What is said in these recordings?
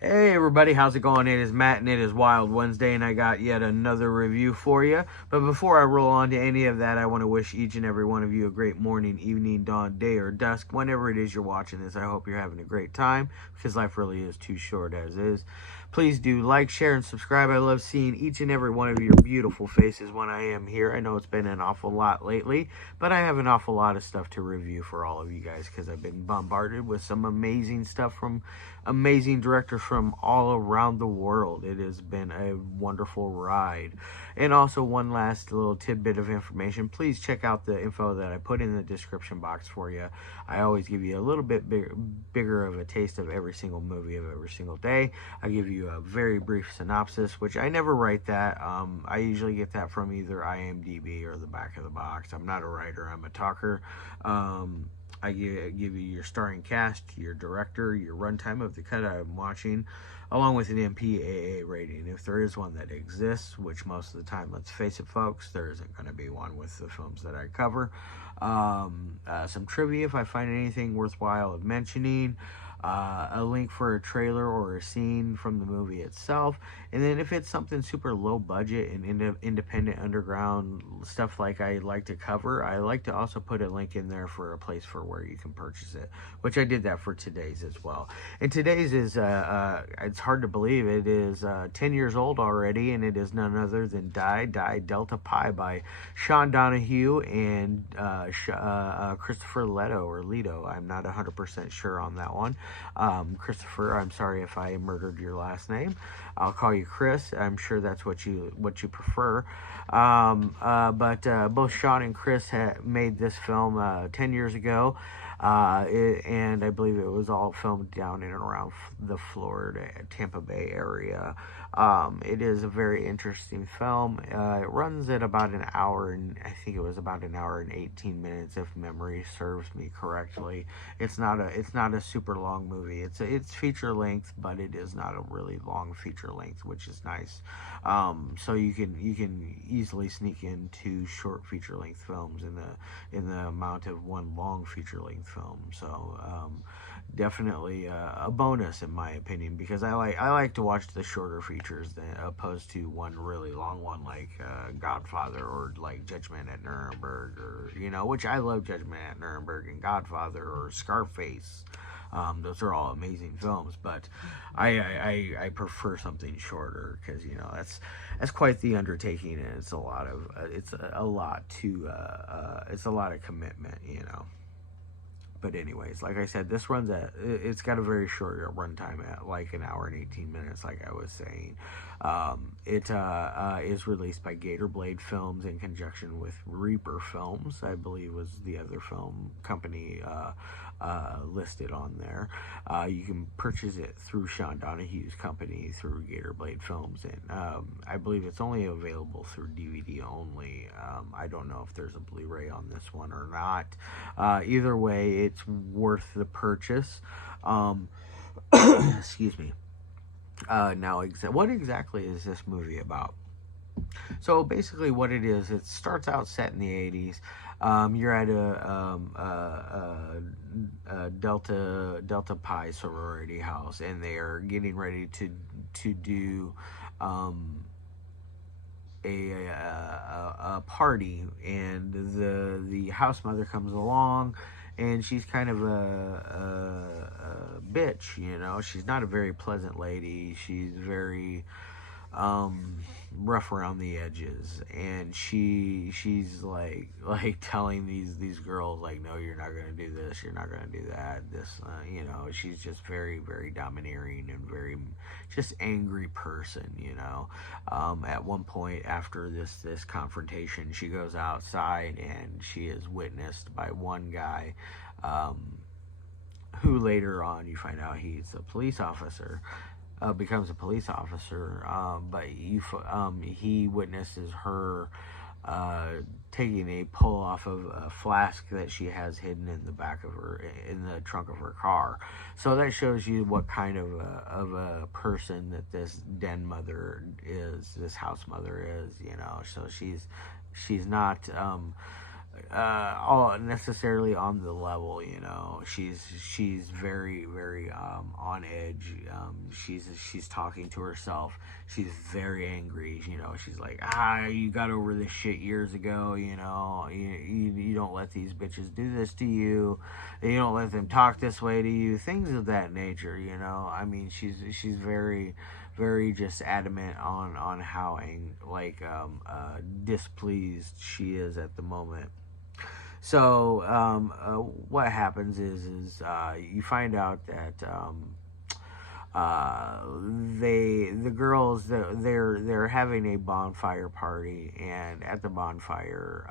Hey everybody, how's it going? It is Matt and it is Wild Wednesday, and I got yet another review for you. But before I roll on to any of that, I want to wish each and every one of you a great morning, evening, dawn, day, or dusk. Whenever it is you're watching this, I hope you're having a great time because life really is too short as is. Please do like, share, and subscribe. I love seeing each and every one of your beautiful faces when I am here. I know it's been an awful lot lately, but I have an awful lot of stuff to review for all of you guys because I've been bombarded with some amazing stuff from amazing directors from all around the world. It has been a wonderful ride. And also, one last little tidbit of information. Please check out the info that I put in the description box for you. I always give you a little bit bigger of a taste of every single movie of every single day. I give you a very brief synopsis, which I never write that. I usually get that from either IMDb or the back of the box. I'm not a writer, I'm a talker. I give you your starring cast, your director, your runtime of the cut I'm watching, along with an MPAA rating. If there is one that exists, which most of the time, let's face it, folks, there isn't going to be one with the films that I cover. Some trivia if I find anything worthwhile of mentioning. A link for a trailer or a scene from the movie itself, and then if it's something super low budget and independent underground stuff like I like to cover, I like to also put a link in there for a place for where you can purchase it, which I did that for today's as well. And today's is it's hard to believe it is 10 years old already, and it is none other than Die Delta Pi by Sean Donohue and Christopher Leto or Leto. I'm not 100% sure on that one. Christopher, I'm sorry if I murdered your last name. I'll call you Chris. I'm sure that's what you prefer. But both Sean and Chris made this film 10 years ago. And I believe it was all filmed down in and around the Florida, Tampa Bay area. It is a very interesting film. It runs at about an hour, and I think it was about an hour and 18 minutes, if memory serves me correctly. It's not a super long movie. It's feature length, but it is not a really long feature length, which is nice. So you can easily sneak in two short feature length films in the amount of one long feature length film. So definitely a bonus in my opinion, because I like to watch the shorter features than opposed to one really long one like Godfather or like Judgment at Nuremberg, or which I love Judgment at Nuremberg and Godfather or Scarface. Those are all amazing films, but I prefer something shorter because that's quite the undertaking, and it's a lot of it's a lot of commitment. But anyways, like I said, this runs it's got a very short runtime at like an hour and 18 minutes, like I was saying. It is released by Gator Blade Films in conjunction with Reaper Films, I believe was the other film company listed on there. You can purchase it through Sean Donohue's company, through Gator Blade Films, and I believe it's only available through DVD only. I don't know if there's a Blu-ray on this one or not. Either way, it's worth the purchase. Excuse me. Now, what exactly is this movie about? So basically, what it is, it starts out set in the 80s. You're at a Delta Pi sorority house, and they are getting ready to do a party, and the house mother comes along, and she's kind of a bitch. She's not a very pleasant lady. She's very rough around the edges, and she's like telling these girls, like, no, you're not gonna do this, you're not gonna do that, this she's just very, very domineering and very just angry person. At one point after this confrontation, she goes outside and she is witnessed by one guy, who later on you find out he's a police officer, becomes a police officer, but he witnesses her taking a pull off of a flask that she has hidden in the trunk of her car. So that shows you what kind of a person that this den mother is, this house mother is. So she's not all necessarily on the level. She's very very on edge. She's talking to herself. She's very angry. She's like, you got over this shit years ago. You don't let these bitches do this to you. You don't let them talk this way to you. Things of that nature. I mean, she's very very just adamant on how displeased she is at the moment. So what happens is you find out that the girls they're having a bonfire party, and at the bonfire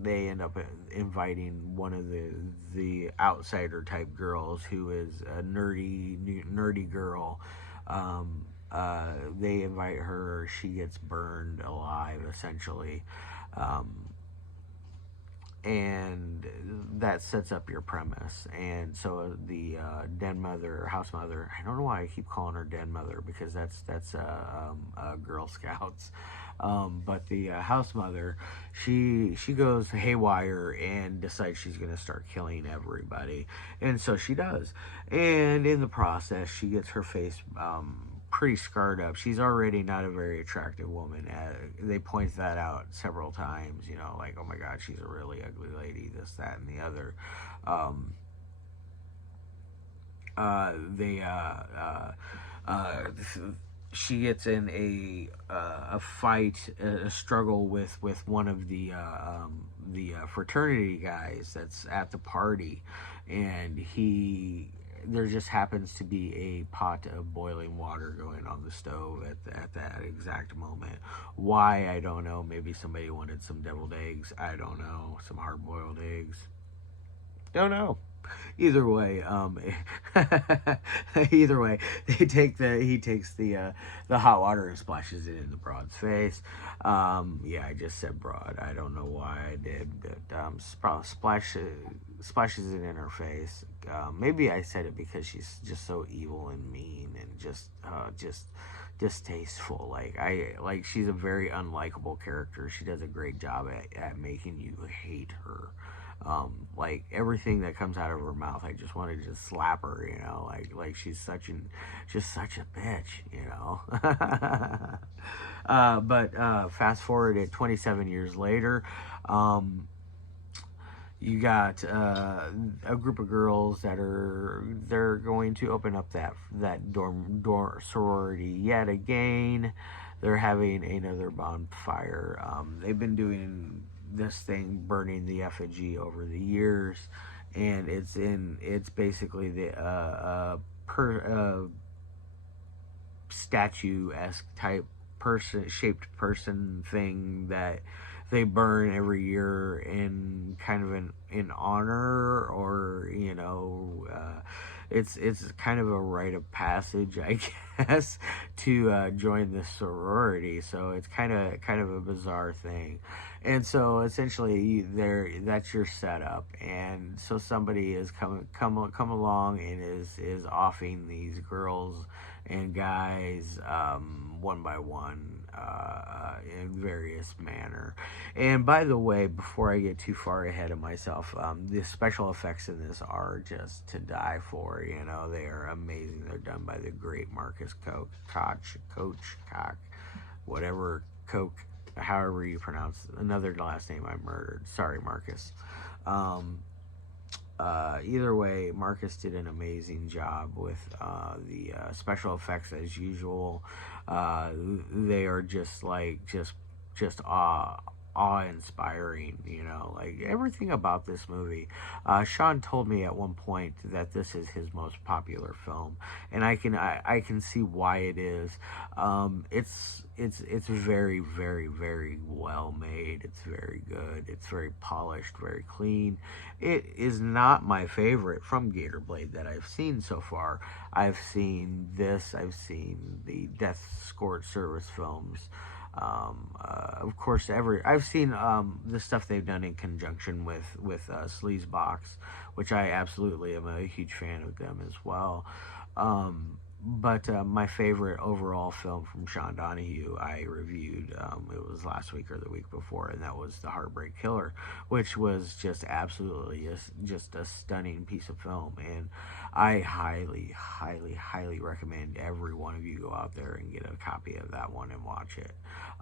they end up inviting one of the outsider type girls, who is a nerdy girl. They invite her. She gets burned alive, essentially. Um, and that sets up your premise. And so the den mother, house mother, I don't know why I keep calling her den mother, because that's Girl Scouts. But the house mother, she goes haywire and decides she's going to start killing everybody, and so she does. And in the process, she gets her face pretty scarred up. She's already not a very attractive woman. They point that out several times. Like, oh my God, she's a really ugly lady. This, that, and the other. They uh, she gets in a fight, a struggle with one of the fraternity guys that's at the party, and there just happens to be a pot of boiling water going on the stove at that exact moment. Why, I don't know. Maybe somebody wanted some deviled eggs. I don't know. Some hard boiled eggs. Don't know. Either way, either way, he takes the hot water and splashes it in the broad's face. Yeah, I just said broad. I don't know why I did, but splashes it in her face. Maybe I said it because she's just so evil and mean and just distasteful. Like she's a very unlikable character. She does a great job at making you hate her. Like everything that comes out of her mouth, I just wanted to just slap her, like she's just such a bitch. But fast forward at 27 years later, you got a group of girls they're going to open up that dorm sorority yet again. They're having another bonfire. They've been doing this thing, burning the effigy, over the years, and it's basically the statue-esque type shaped person thing that they burn every year in kind of in honor, or it's kind of a rite of passage, I guess, to join this sorority. So it's kind of a bizarre thing. And so essentially that's your setup. And so somebody is come along and is offing these girls and guys one by one in various manner. And by the way, before I get too far ahead of myself, the special effects in this are just to die for. They are amazing. They're done by the great Marcus Koch, whatever, Koch, however you pronounce another last name I murdered. Sorry, Marcus. Either way, Marcus did an amazing job with the special effects as usual. They are just awe-inspiring. Like everything about this movie. Sean told me at one point that this is his most popular film, and I can see why it is. It's very very very well made. It's very good. It's very polished, very clean. It is not my favorite from Gator Blade that I've seen so far. I've seen this. I've seen the Death Escort Service films. Of course, I've seen the stuff they've done in conjunction with Sleazebox, which I absolutely am a huge fan of them as well. but my favorite overall film from Sean Donohue, I reviewed. It was last week or the week before, and that was The Heartbreak Killer, which was just absolutely just a stunning piece of film. And I highly, highly, highly recommend every one of you go out there and get a copy of that one and watch it.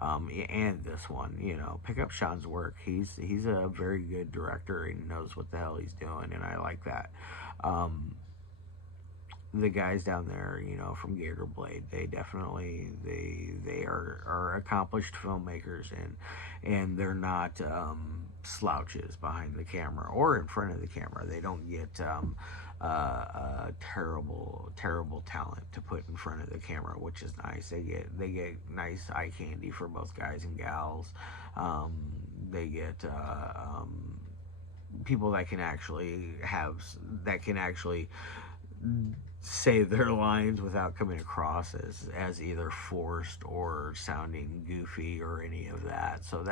And this one, pick up Sean's work. He's a very good director and knows what the hell he's doing, and I like that. The guys down there, from Gator Blade, they definitely they are accomplished filmmakers, and they're not slouches behind the camera or in front of the camera. They don't get terrible talent to put in front of the camera, which is nice. They get nice eye candy for both guys and gals. They get people that can actually say their lines without coming across as either forced or sounding goofy or any of that. So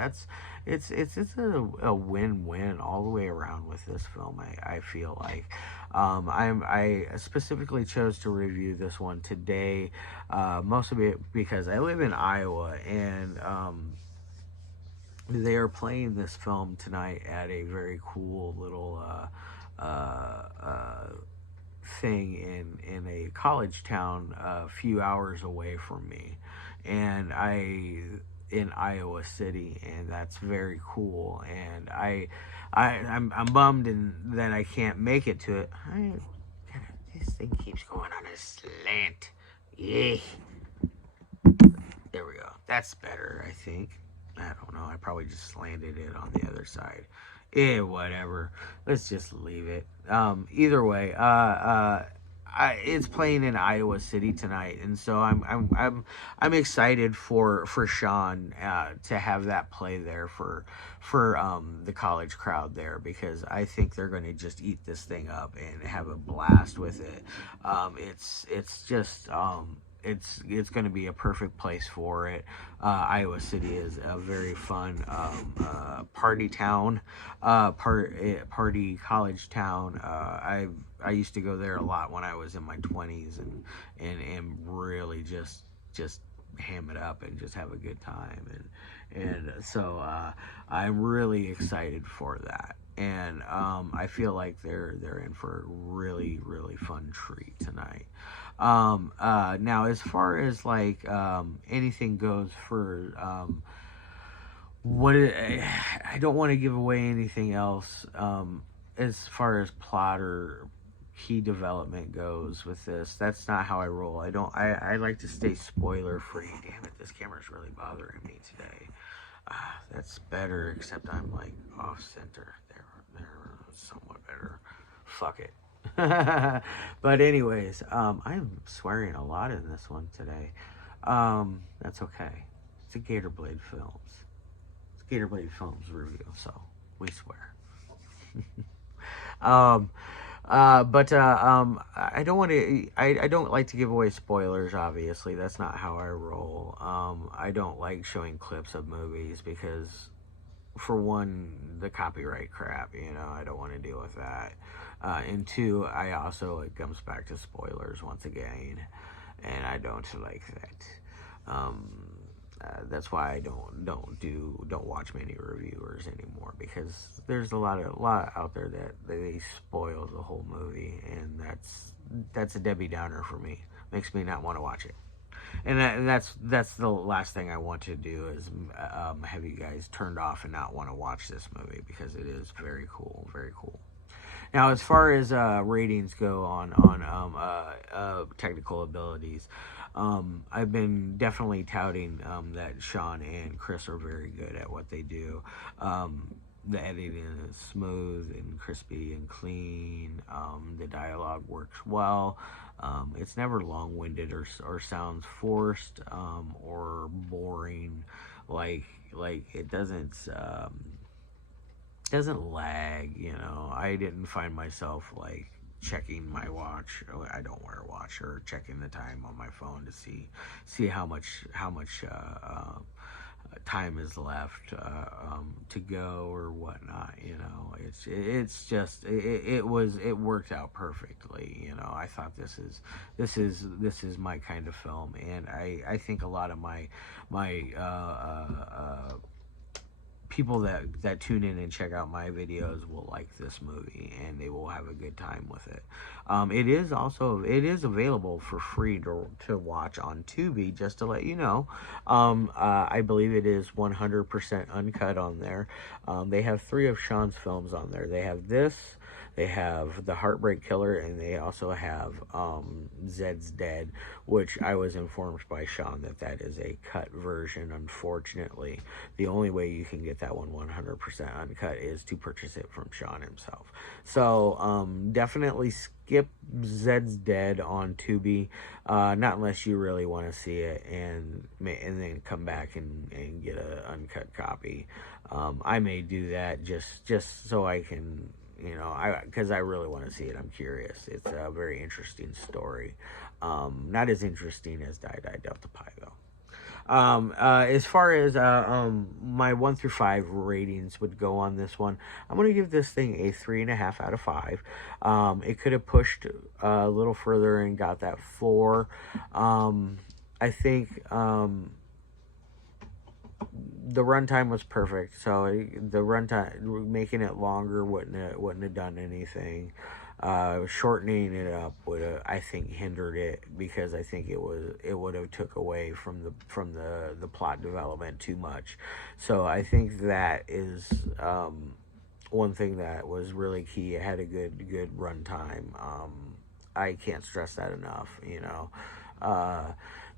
it's a win-win all the way around with this film. I feel like I specifically chose to review this one today, mostly because I live in Iowa, and they are playing this film tonight at a very cool little thing in a college town a few hours away from me, and in Iowa City, and that's very cool. And I'm bummed that I can't make it to it. This thing keeps going on a slant. Yeah, there we go. That's better, I think. I don't know. I probably just slanted it on the other side. Whatever. Let's just leave it. Either way, it's playing in Iowa City tonight, and so I'm excited for Sean to have that play there for the college crowd there, because I think they're going to just eat this thing up and have a blast with it. It's just it's going to be a perfect place for it. Iowa City is a very fun party town, party college town. I used to go there a lot when I was in my 20s, and really just ham it up and just have a good time, and so I'm really excited for that. And I feel like they're in for a really, really fun treat tonight. Now, as far as like anything goes for I don't want to give away anything else as far as plot or key development goes with this. That's not how I roll. I like to stay spoiler free. Damn it, this camera's really bothering me today. That's better, except I'm like off center. They're somewhat better. Fuck it. But anyways, I'm swearing a lot in this one today. That's okay. It's a Gator Blade Films. It's Gator Blade Films review, so we swear. I don't want to. I don't like to give away spoilers. Obviously, that's not how I roll. I don't like showing clips of movies because, for one, the copyright crap. I don't want to deal with that. And two, it comes back to spoilers once again, and I don't like that. That's why I don't watch many reviewers anymore, because there's a lot out there that they spoil the whole movie, and that's a Debbie Downer for me. Makes me not want to watch it. And that's the last thing I want to do is have you guys turned off and not want to watch this movie, because it is very cool, very cool. Now, as far as ratings go on technical abilities, I've been definitely touting that Sean and Chris are very good at what they do. The editing is smooth and crispy and clean. The dialogue works well. It's never long-winded or sounds forced or boring. Like it doesn't lag. I didn't find myself like checking my watch. I don't wear a watch, or checking the time on my phone to see how much time is left to go or whatnot. It worked out perfectly. I thought this is my kind of film, and I think a lot of my people that tune in and check out my videos will like this movie, and they will have a good time with it. It is available for free to watch on Tubi, just to let you know. I believe it is 100% uncut on there. They have 3 of Sean's films on there. They have this, they have The Heartbreak Killer, and they also have Zed's Dead, which I was informed by Sean that is a cut version. Unfortunately, the only way you can get that one 100% uncut is to purchase it from Sean himself. So definitely skip Zed's Dead on Tubi, not unless you really want to see it, and then come back and get an uncut copy. I may do that just so I can, because I really want to see it. I'm curious. It's a very interesting story. Not as interesting as Die Die Delta Pi, though. As far as my 1 through 5 ratings would go on this one, I'm going to give this thing a 3.5 out of 5. It could have pushed a little further and got that 4. I think the runtime was perfect, so the runtime, making it longer wouldn't have done anything. Shortening it up would have, I think, hindered it, because I think it would have took away from the plot development too much. So I think that is one thing that was really key. It had a good runtime. I can't stress that enough.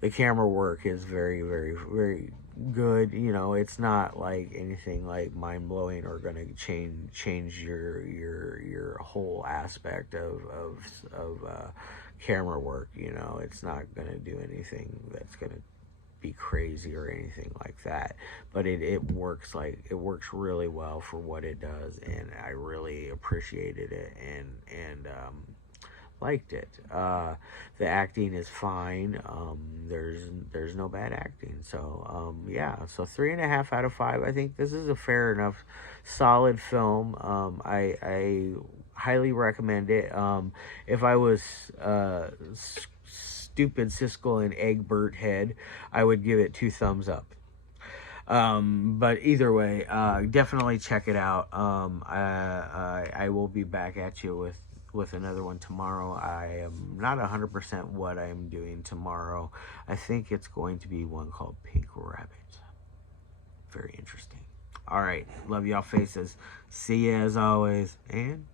The camera work is very, very, very good. It's not like anything like mind blowing or gonna change your whole aspect of camera work. It's not gonna do anything that's gonna be crazy or anything like that, but it works really well for what it does, and I really appreciated it and liked it. The acting is fine. There's no bad acting. So yeah. So 3.5 out of 5. I think this is a fair enough, solid film. I highly recommend it. If I was stupid Siskel and Egbert head, I would give it 2 thumbs up. But either way, definitely check it out. I will be back at you with another one tomorrow. I am not 100% what I am doing tomorrow. I think it's going to be one called Pink Rabbit. Very interesting. All right. Love y'all faces. See you as always. And